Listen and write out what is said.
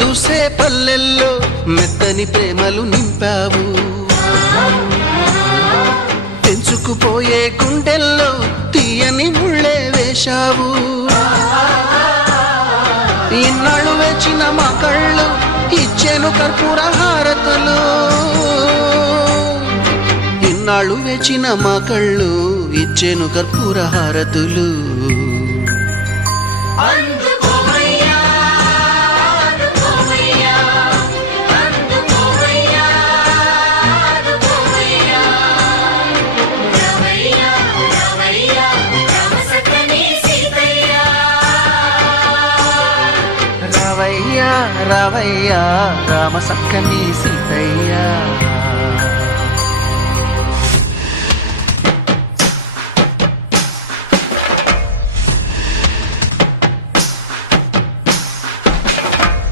దూసే పల్లెల్లో మెత్తని ప్రేమలు నింపావు, పెంచుకుపోయే గుండెల్లో తీయని ముళ్ళే వేశావు. ఇన్నాళ్ళు వేచిన మా కళ్ళు ఇచ్చేను కర్పూర హారతులు, ఇన్నాళ్ళు వేచిన మా కళ్ళు ఇచ్చేను కర్పూర హారతులు. రావయ్యా రావయ్యా రామ సక్కని సీతయ్య.